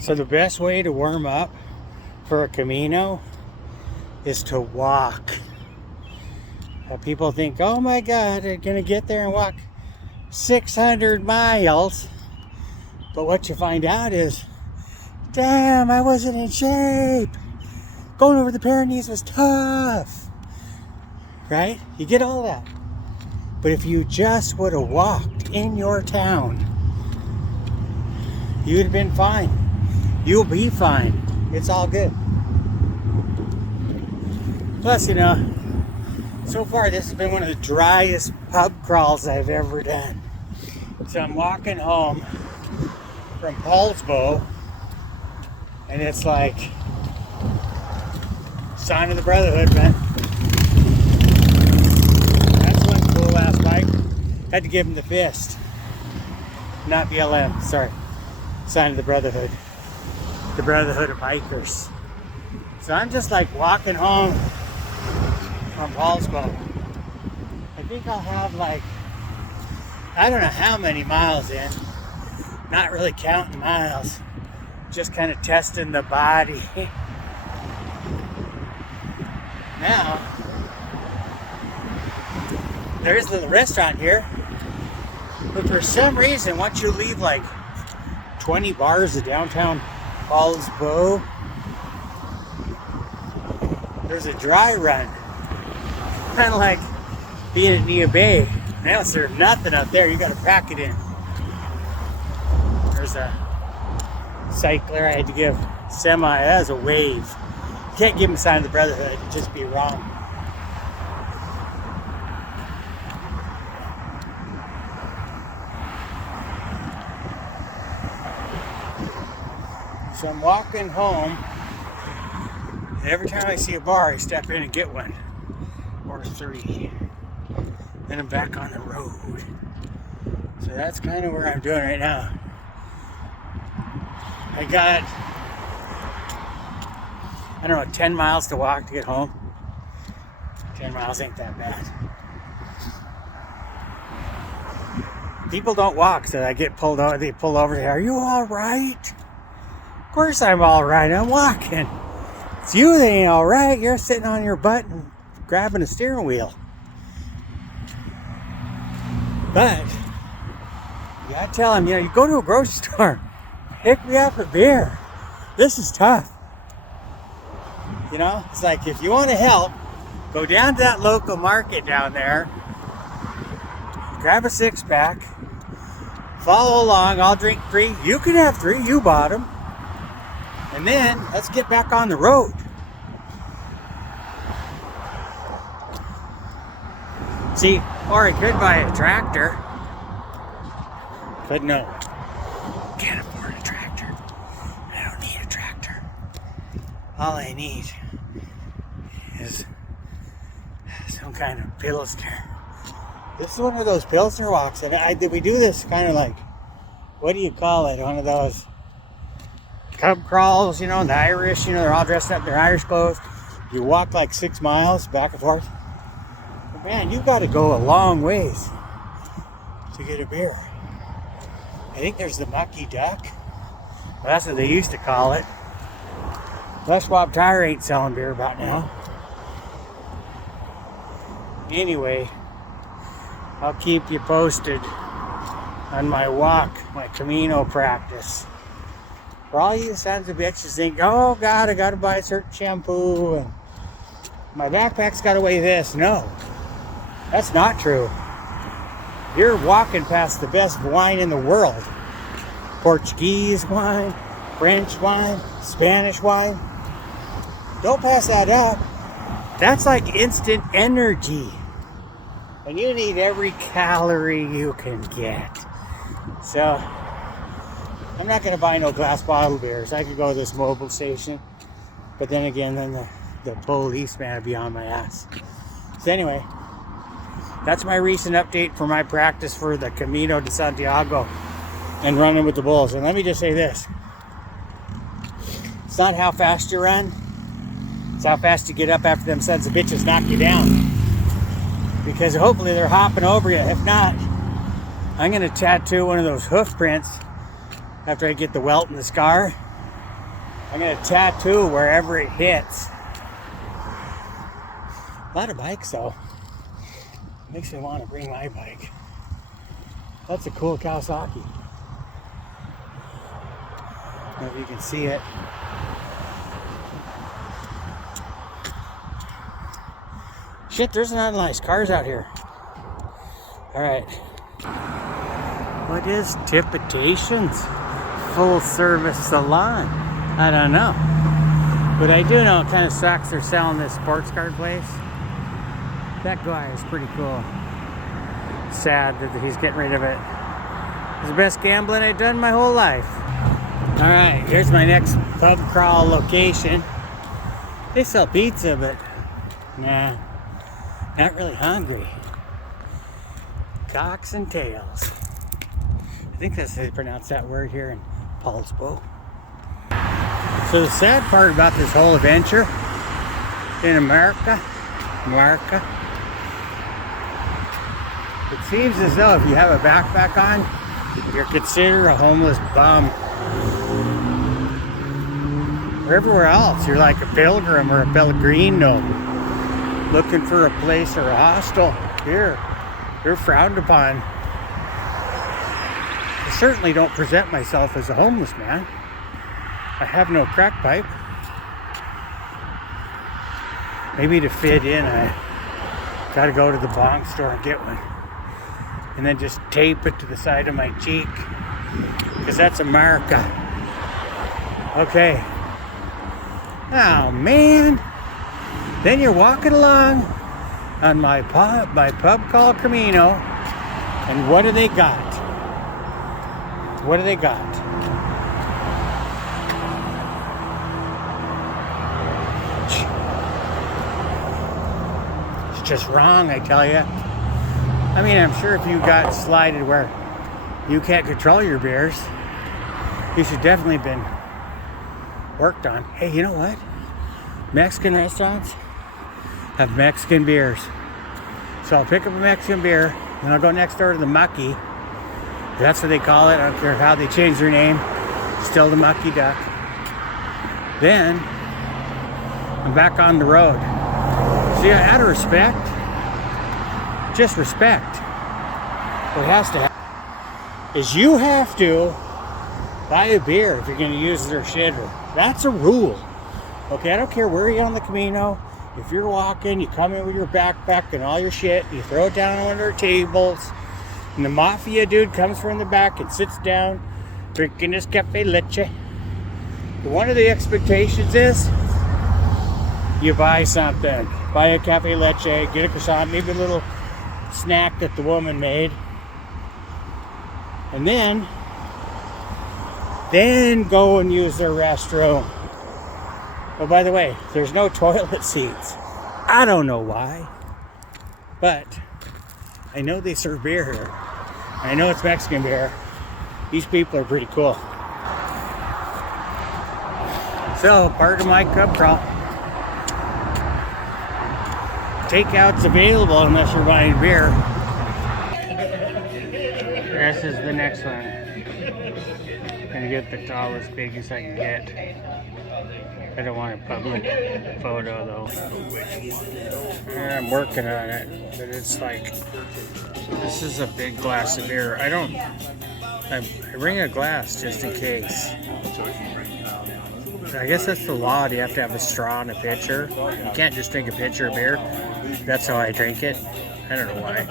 So the best way to warm up for a Camino is to walk. People think, oh my God, they're gonna get there and walk 600 miles. But what you find out is, damn, I wasn't in shape. Going over the Pyrenees was tough. Right? You get all that. But if you just would have walked in your town, you'd have been fine. You'll be fine. It's all good. Plus, you know, so far this has been one of the driest pub crawls I've ever done. So I'm walking home from Paulsbo, and it's like sign of the Brotherhood, man. That's one cool ass bike. Had to give him the fist. Not BLM, sorry. Sign of the Brotherhood. The Brotherhood of Bikers. So I'm just like walking home from Paulsbo. I think I'll have like, I don't know how many miles in. Not really counting miles. Just kind of testing the body. Now, there is a little restaurant here. But for some reason, once you leave like 20 bars of downtown Paulsbo, there's a dry run. Kind of like being at Nia Bay. They don't serve nothing up there. You got to pack it in. There's a cycler I had to give semi. That was a wave. You can't give him a sign of the Brotherhood. It'd just be wrong. So I'm walking home, and every time I see a bar, I step in and get one. Or three. Then I'm back on the road. So that's kind of where I'm doing right now. I got, I don't know, 10 miles to walk to get home. 10 miles ain't that bad. People don't walk, so I get pulled over. They pull over. Say, "Are you all right?" Of course I'm all right. I'm walking. It's you that ain't all right. You're sitting on your butt and grabbing a steering wheel. But you gotta tell them, you know, you go to a grocery store, pick me up a beer. This is tough. You know, it's like if you want to help, go down to that local market down there, grab a 6-pack, follow along. I'll drink 3. You can have 3. You bought them. And then let's get back on the road. See, or I could buy a tractor. But no, can't afford a tractor. I don't need a tractor. All I need is some kind of Pilsner. This is one of those Pilsner walks. And we do this kind of like, what do you call it? One of those cub crawls, you know, the Irish, you know, they're all dressed up in their Irish clothes. You walk like 6 miles back and forth. But man, you've got to go a long ways to get a beer. I think there's the Mucky Duck. Well, that's what they used to call it. Les Schwab Tire ain't selling beer about now. Anyway, I'll keep you posted on my walk, my Camino practice. For all you sons of bitches think, oh God, I gotta buy a certain shampoo and my backpack's gotta weigh this. No, that's not true. You're walking past the best wine in the world. Portuguese wine, French wine, Spanish wine. Don't pass that up. That's like instant energy. And you need every calorie you can get. So, I'm not going to buy no glass bottle beers. I could go to this mobile station. But then again, then the policeman would be on my ass. So anyway, that's my recent update for my practice for the Camino de Santiago and running with the bulls. And let me just say this. It's not how fast you run. It's how fast you get up after them sons of bitches knock you down. Because hopefully they're hopping over you. If not, I'm going to tattoo one of those hoof prints after I get the welt and the scar I'm gonna tattoo wherever it hits. A lot of bikes though. Makes me want to bring my bike. That's a cool Kawasaki. I don't know if you can see it. Shit, there's not nice cars out here. Alright. What is Tipitations Full Service Salon? I don't know. But I do know it kind of sucks they're selling this sports card place. That guy is pretty cool. Sad that he's getting rid of it. It's the best gambling I've done my whole life. Alright, here's my next pub crawl location. They sell pizza, but nah, not really hungry. Cocks and tails. I think that's how they pronounce that word here in Paulsbo. So the sad part about this whole adventure in America, it seems as though if you have a backpack on, you're considered a homeless bum. Or everywhere else, you're like a pilgrim or a pellegrino looking for a place or a hostel. Here, you're frowned upon. I certainly don't present myself as a homeless man. I have no crack pipe. Maybe to fit in, I gotta go to the bong store and get one. And then just tape it to the side of my cheek. Because that's America. Okay. Oh man. Then you're walking along on my pub called Camino. And what do they got? What do they got? It's just wrong, I tell you. I mean, I'm sure if you got slided where you can't control your beers, you should definitely have been worked on. Hey, you know what? Mexican restaurants have Mexican beers. So I'll pick up a Mexican beer, and I'll go next door to the Mucky. That's what they call it. I don't care how they change their name. Still the Mucky Duck. Then I'm back on the road. See, out of respect, just respect. What has to happen is you have to buy a beer if you're going to use their shitter. That's a rule. Okay, I don't care where you're on the Camino. If you're walking, you come in with your backpack and all your shit, you throw it down on one of their tables, and the mafia dude comes from the back and sits down, drinking his cafe leche. But one of the expectations is you buy something. Buy a cafe leche, get a croissant, maybe a little snack that the woman made. And then go and use their restroom. Oh, by the way, there's no toilet seats. I don't know why, but I know they serve beer here. I know it's Mexican beer. These people are pretty cool. So, part of my pub crawl. Takeout's available unless you're buying beer. This is the next one. Gonna get the tallest, biggest I can get. I don't want a public photo though. I'm working on it, but it's like, this is a big glass of beer. I bring a glass just in case. I guess that's the law. You have to have a straw and a pitcher. You can't just drink a pitcher of beer. That's how I drink it. I don't know why.